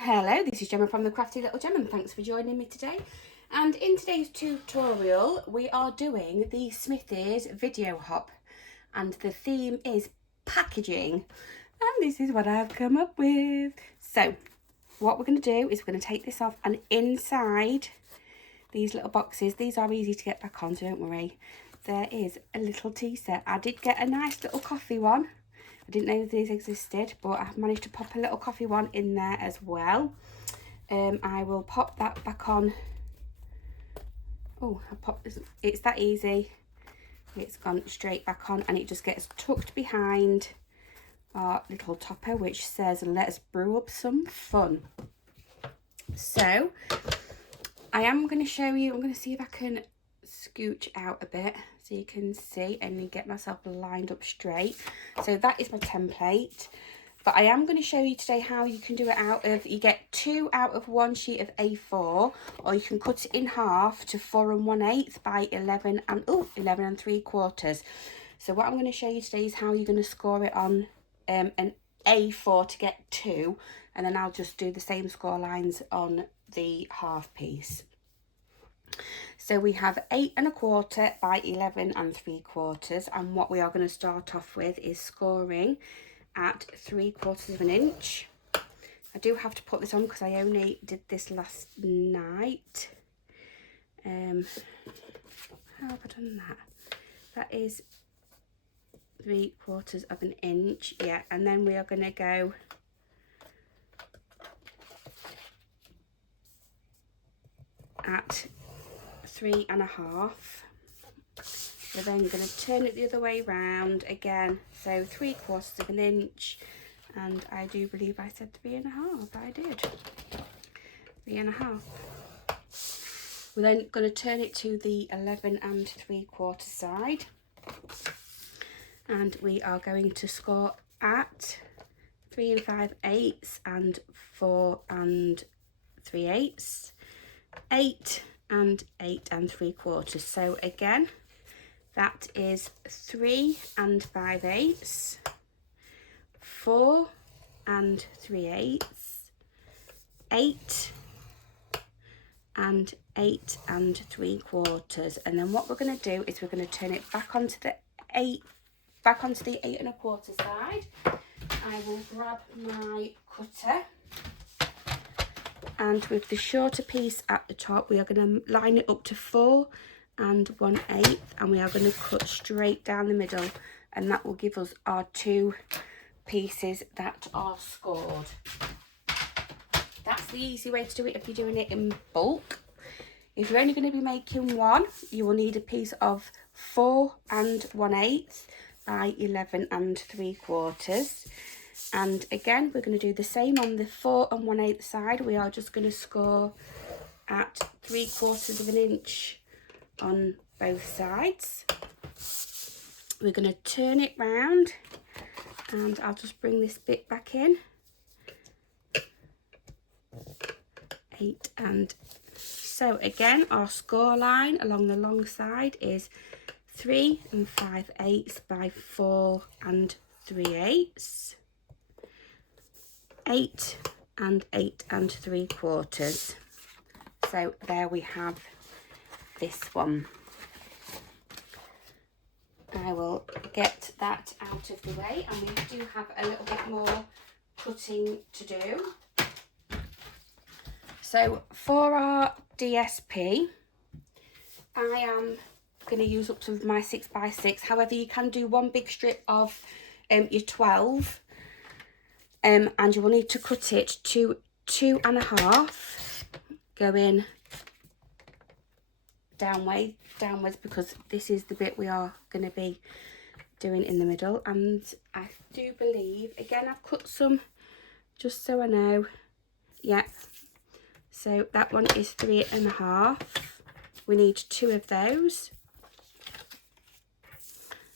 Hello, this is Gemma from the Crafty Little Gem, and thanks for joining me today. And in today's tutorial we are doing the Smithy's video hop, and the theme is packaging, and this is what I've come up with. So what we're going to do is we're going to take this off, and inside these little boxes, these are easy to get back on, so don't worry, there is a little tea set. I did get a nice little coffee one. I didn't know these existed, but I've managed to pop a little coffee one in there as well. I will pop that back on. Oh, I popped this. It's that easy. It's gone straight back on, and it just gets tucked behind our little topper, which says, "Let's brew up some fun." So I am going to show you. I'm going to see if I can scooch out a bit so you can see and get myself lined up straight. So that is my template, but I am going to show you today how you can do it out of, you get 2 out of 1 sheet of A4, or you can cut it in half to 4 1/8 by 11 and 3/4. So what I'm going to show you today is how you're going to score it on an A4 to get 2, and then I'll just do the same score lines on the half piece. So we have 8 1/4 by 11 3/4, and what we are going to start off with is scoring at 3/4 of an inch. I do have to put this on because I only did this last night. How have I done that? That is 3/4 of an inch, yeah, and then we are going to go at 3 1/2. We're then going to turn it the other way round again, so 3/4 of an inch, and I do believe I said 3 1/2. I did 3 1/2. We're then going to turn it to the 11 3/4 side, and we are going to score at 3 5/8 and 4 3/8, 8 and 8 3/4. So again, that is 3 5/8, 4 3/8, 8 and 8 3/4. And then what we're going to do is we're going to turn it back onto the 8 1/4 side. I will grab my cutter, and with the shorter piece at the top, we are going to line it up to 4 1/8, and we are going to cut straight down the middle, and that will give us our 2 pieces that are scored. That's the easy way to do it if you're doing it in bulk. If you're only going to be making one, you will need a piece of 4 1/8 by 11 3/4. And again, we're going to do the same on the 4 1/8 side. We are just going to score at 3/4 of an inch on both sides. We're going to turn it round, and I'll just bring this bit back in. 8 and so again, our score line along the long side is 3 5/8 by 4 3/8. 8 and 8 3/4. So there we have this one. I will get that out of the way, and we do have a little bit more cutting to do. So for our DSP, I am going to use up some of my 6x6. However, you can do one big strip of your 12. And you will need to cut it to 2 1/2, going downwards, because this is the bit we are going to be doing in the middle. And I do believe, again, I've cut some just so I know. Yeah, so that one is 3 1/2. We need 2 of those.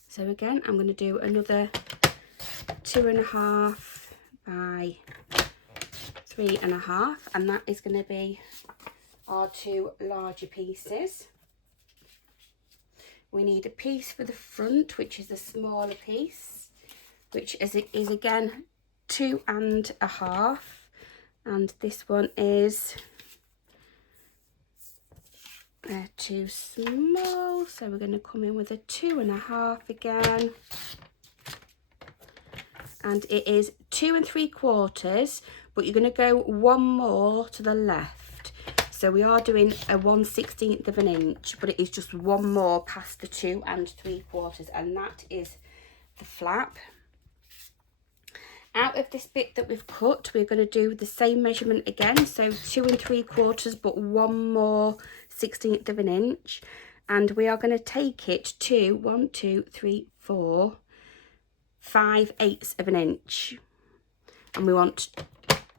So again, I'm going to do another 2 1/2 by 3 1/2, and that is going to be our 2 larger pieces. We need a piece for the front, which is a smaller piece, which is again 2 1/2 and this one is too small, so we're going to come in with a 2.5 again, and it is 2 3/4, but you're going to go one more to the left. So we are doing a 1/16 of an inch, but it is just one more past the 2 3/4, and that is the flap. Out of this bit that we've cut, we're going to do the same measurement again, so 2 3/4, but one more 1/16 of an inch, and we are going to take it to 1 2 3 4 5/8 of an inch, and we want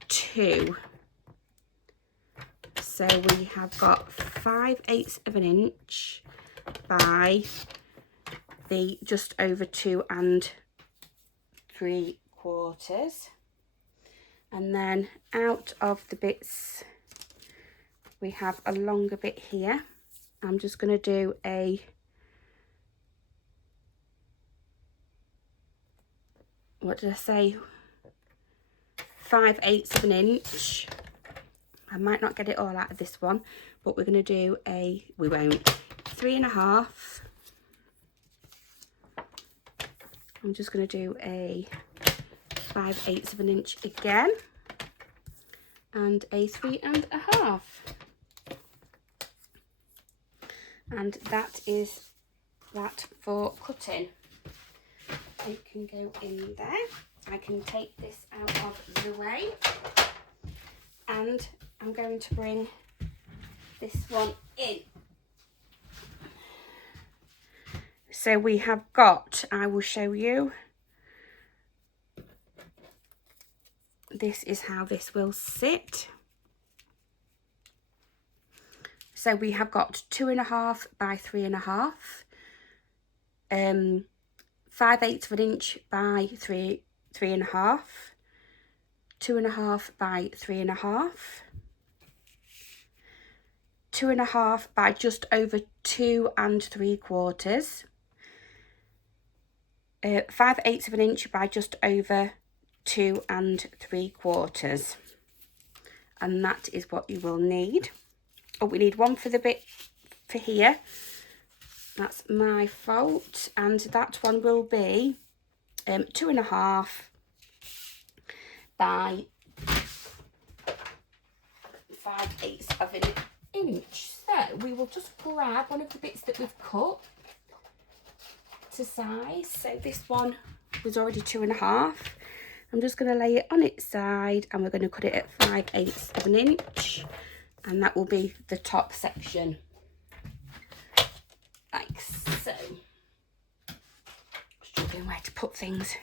2. So we have got 5/8 of an inch by the just over 2 3/4, and then out of the bits we have a longer bit here. I'm just going to do a what did I say, 5/8 of an inch. I might not get it all out of this one, but we're going to do a, we won't, 3.5. I'm just going to do a 5/8 of an inch again, and a 3.5. And that is that for cutting. It can go in there. I can take this out of the way, and I'm going to bring this one in. So we have got, I will show you, this is how this will sit. So we have got 2.5 by 3.5, 5/8 of an inch by 3.5, 2.5 by 3.5, 2.5 by just over 2 3/4, 5/8 of an inch by just over 2 3/4, and that is what you will need. Oh, we need one for the bit for here. That's my fault, and that one will be 2.5 by 5/8 of an inch. So we will just grab one of the bits that we've cut to size. So this one was already 2.5. I'm just going to lay it on its side, and we're going to cut it at 5/8 of an inch, and that will be the top section, like so. Struggling where to put things.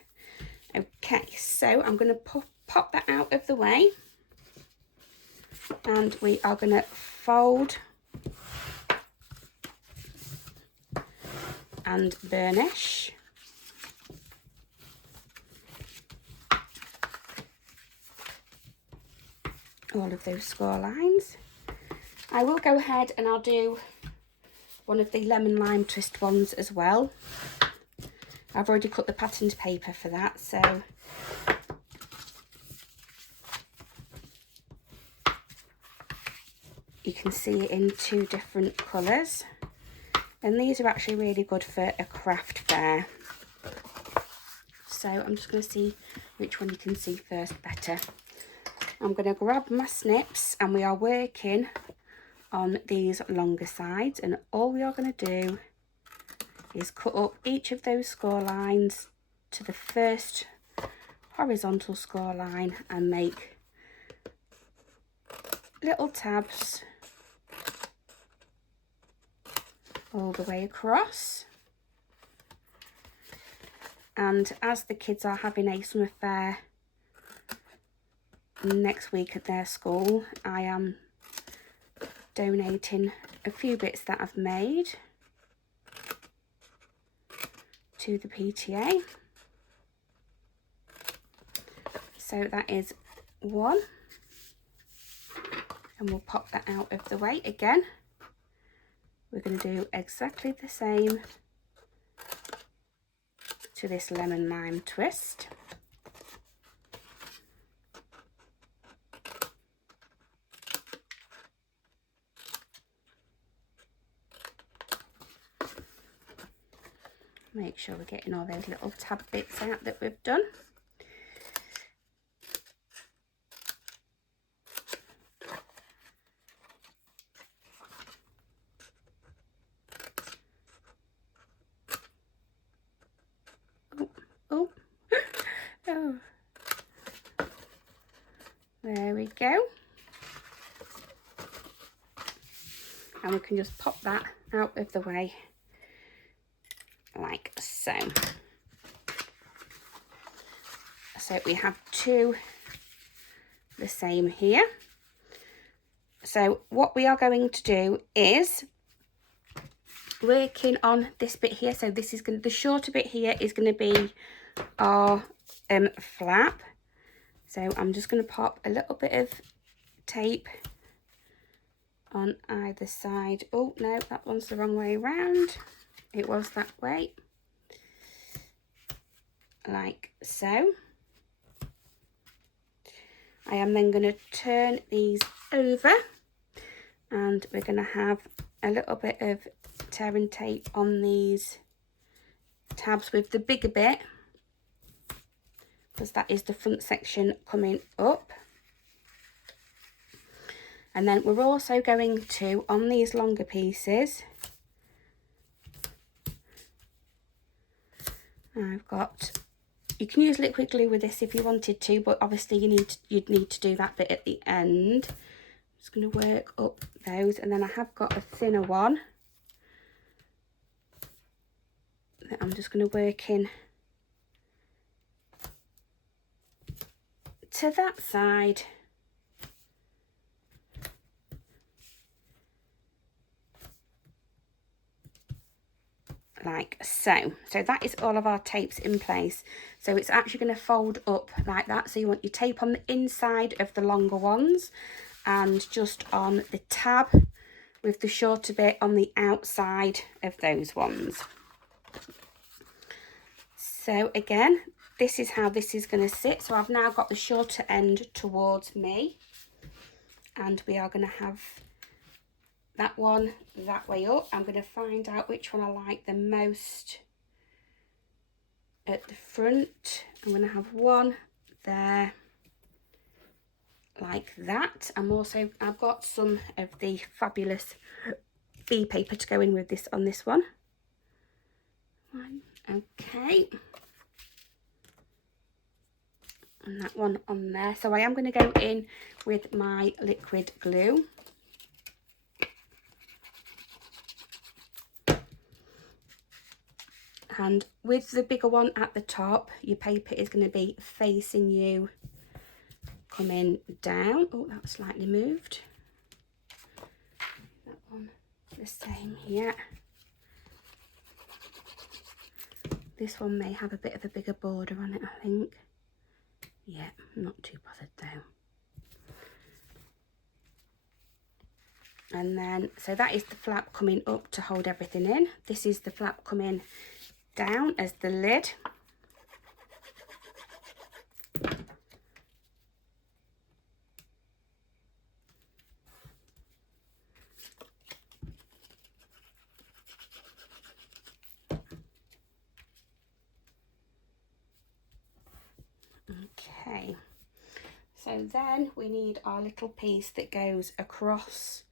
Okay, so I'm going to pop that out of the way, and we are going to fold and burnish. All of those score lines. I will go ahead and I'll do one of the lemon lime twist ones as well. I've already cut the patterned paper for that, so you can see it in 2 different colours, and these are actually really good for a craft fair. So I'm just going to see which one you can see first better. I'm going to grab my snips, and we are working on these longer sides, and all we are going to do is cut up each of those score lines to the first horizontal score line and make little tabs all the way across. And as the kids are having a summer fair next week at their school, I am donating a few bits that I've made to the PTA. So that is one, and we'll pop that out of the way again. We're going to do exactly the same to this lemon lime twist. Make sure we're getting all those little tab bits out that we've done. Oh, oh, there we go. And we can just pop that out of the way like so. So we have two the same here. So what we are going to do is working on this bit here. So this is the shorter bit here is going to be our flap. So I'm just going to pop a little bit of tape on either side. Oh no, that one's the wrong way around. It was that way, like so. I am then going to turn these over, and we're going to have a little bit of tear and tape on these tabs with the bigger bit, because that is the front section coming up. And then we're also going to, on these longer pieces, I've got, you can use liquid glue with this if you wanted to, but obviously you'd need to do that bit at the end. I'm just going to work up those, and then I have got a thinner one that I'm just going to work in to that side. Like so. So that is all of our tapes in place. So it's actually going to fold up like that. So you want your tape on the inside of the longer ones and just on the tab with the shorter bit on the outside of those ones. So again, this is how this is going to sit. So I've now got the shorter end towards me, and we are going to have that one that way up. I'm going to find out which one I like the most at the front. I'm going to have one there like that. I've got some of the fabulous bee paper to go in with this on this one. Okay, and that one on there. So I am going to go in with my liquid glue. And with the bigger one at the top, your paper is going to be facing you, coming down. Oh, that was slightly moved. That one the same here. This one may have a bit of a bigger border on it, I think. Yeah, not too bothered though. And then, so that is the flap coming up to hold everything in. This is the flap coming down as the lid. Okay, so then we need our little piece that goes across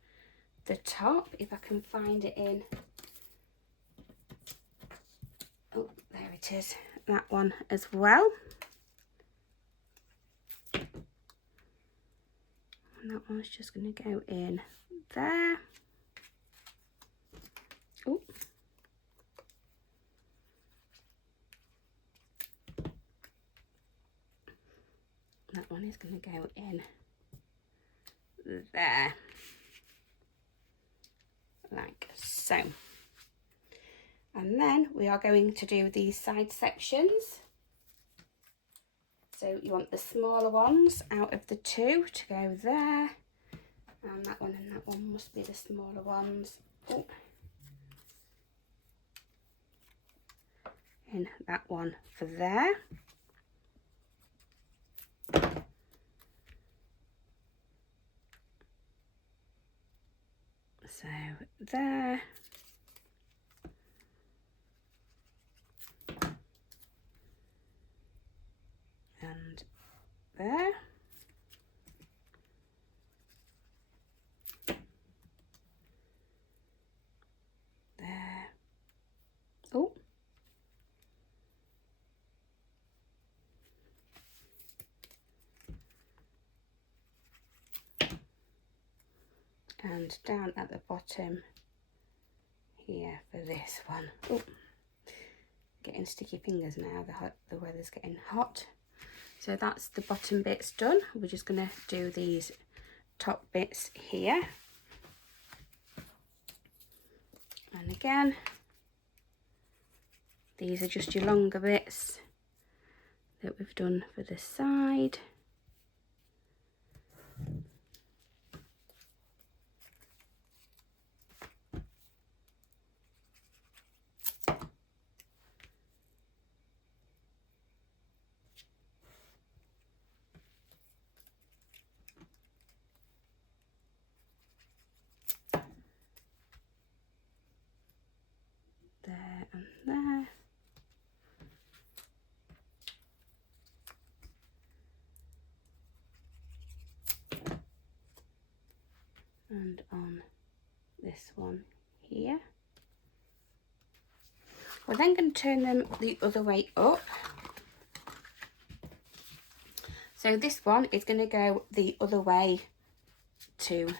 the top. If I can find it in, oh, there it is, that one as well. And that one's just going to go in there. Oh, that one is going to go in there, like so. And then we are going to do these side sections. So you want the smaller ones out of the two to go there, and that one must be the smaller ones. Oh. And that one for there. So there. there. There. Oh. And down at the bottom here for this one. Oh, getting sticky fingers now, the weather's getting hot. So that's the bottom bits done. We're just going to do these top bits here. And again, these are just your longer bits that we've done for the side. There and there. And on this one here. We're then going to turn them the other way up. So this one is going to go the other way to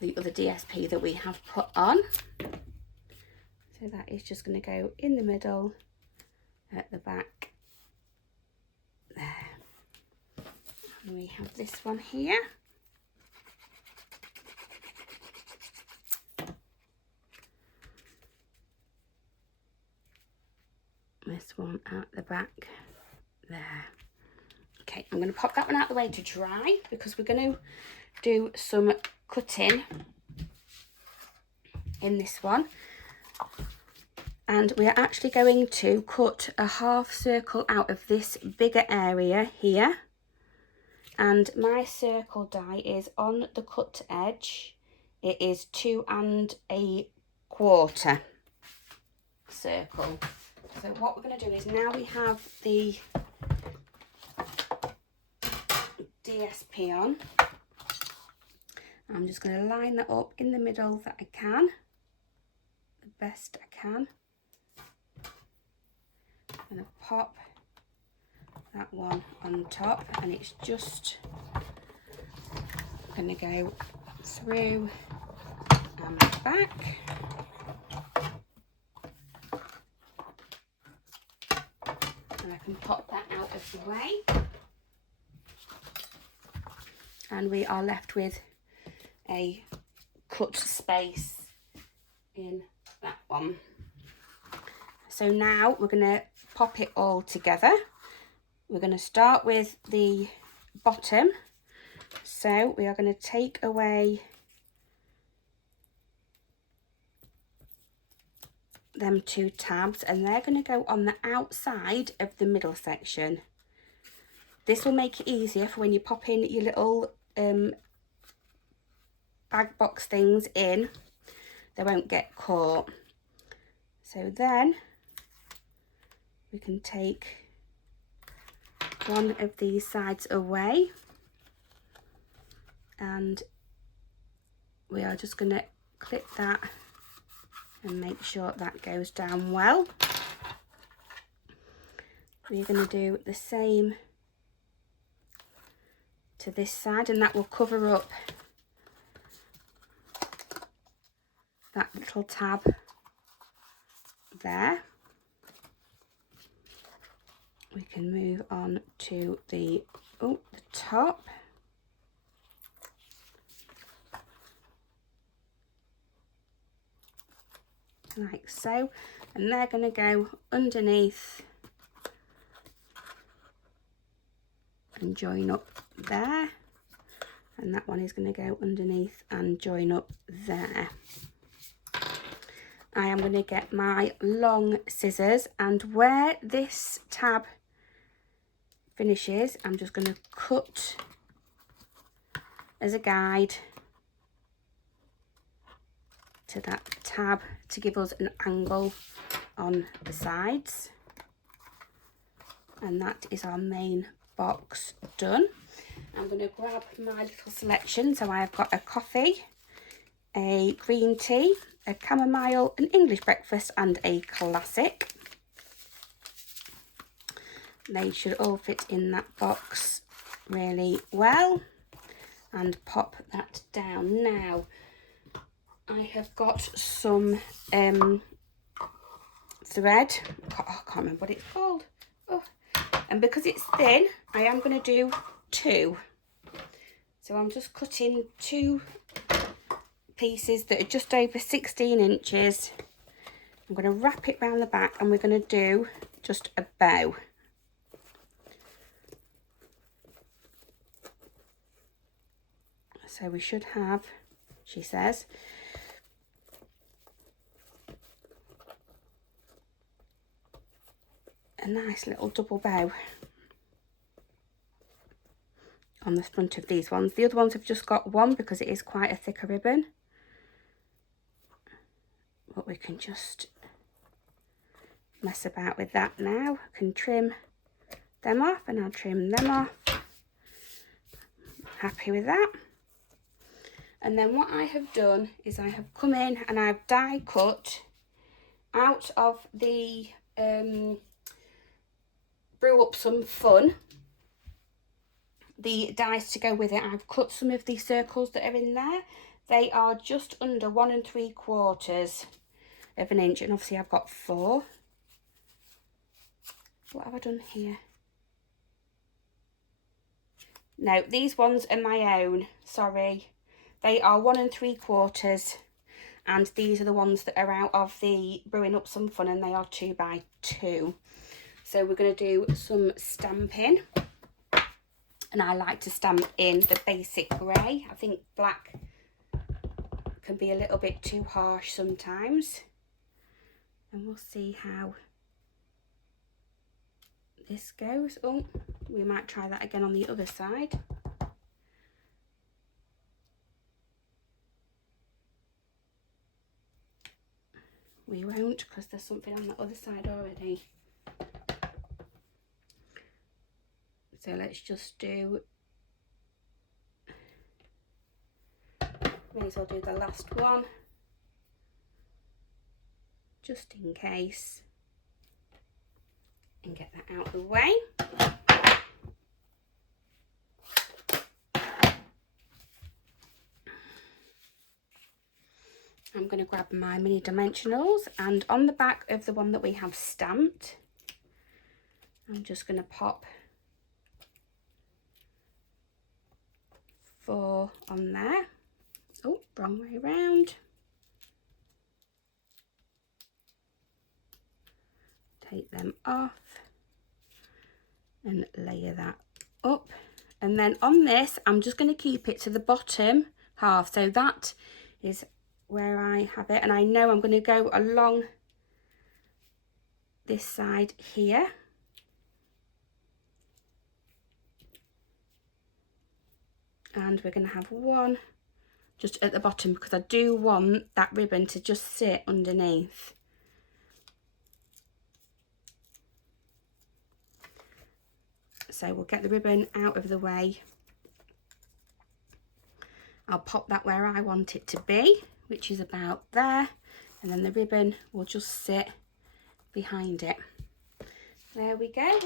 the other DSP that we have put on. So that is just going to go in the middle at the back there. And we have this one here. This one at the back there. Okay, I'm going to pop that one out of the way to dry because we're going to do some cutting in this one. And we are actually going to cut a half circle out of this bigger area here. And my circle die is on the cut edge. It is 2 1/4 circle. So what we're going to do is, now we have the DSP on, I'm just going to line that up in the middle that I can, the best I can. I'm going to pop that one on top, and it's just going to go through and back. And I can pop that out of the way. And we are left with a cut space in that one. So now we're going to pop it all together. We're going to start with the bottom. So we are going to take away them 2 tabs, and they're going to go on the outside of the middle section. This will make it easier for when you pop in your little bag box things in, they won't get caught. So then we can take one of these sides away, and we are just going to clip that and make sure that goes down well. We're going to do the same to this side, and that will cover up that little tab there. We can move on to the top. Like so, and they're going to go underneath and join up there, and that one is going to go underneath and join up there. I am going to get my long scissors, and where this tab finishes, I'm just going to cut as a guide to that tab to give us an angle on the sides. And that is our main box done. I'm going to grab my little selection. So I've got a coffee, a green tea, a chamomile, an English breakfast and a classic. They should all fit in that box really well. And pop that down. Now I have got some thread. I can't remember what it's called. Oh. And because it's thin, I am going to do 2. So I'm just cutting 2 pieces that are just over 16 inches. I'm going to wrap it around the back and we're going to do just a bow. So we should have, she says, a nice little double bow on the front of these ones. The other ones have just got 1 because it is quite a thicker ribbon. But we can just mess about with that now. I can trim them off and I'll trim them off. Happy with that. And then what I have done is I have come in and I've die cut out of the Brew Up Some Fun, the dies to go with it. I've cut some of the circles that are in there. They are just under 1 3/4 of an inch, and obviously I've got 4. What have I done here? No, these ones are my own, sorry. They are 1 3/4, and these are the ones that are out of the Brewing Up Some Fun, and they are 2 by 2. So we're going to do some stamping, and I like to stamp in the basic grey. I think black can be a little bit too harsh sometimes, and we'll see how this goes. Oh, we might try that again on the other side. We won't, because there's something on the other side already. So let's just do, may as well do the last one, just in case, and get that out of the way. I'm going to grab my mini dimensionals, and on the back of the one that we have stamped, I'm just going to pop 4 on there. Oh, wrong way around. Take them off and layer that up. And then on this, I'm just going to keep it to the bottom half. So that is where I have it. And I know I'm going to go along this side here. And we're going to have 1 just at the bottom, because I do want that ribbon to just sit underneath. So we'll get the ribbon out of the way. I'll pop that where I want it to be, which is about there, and then the ribbon will just sit behind it. There we go.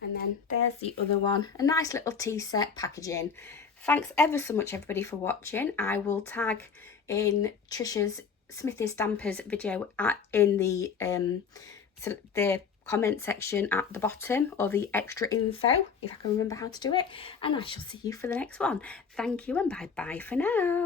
And then there's the other one, a nice little tea set packaging. Thanks ever so much everybody for watching. I will tag in Trisha's Smithy Stampers video in the comment section at the bottom, or the extra info if I can remember how to do it, and I shall see you for the next one. Thank you and bye bye for now.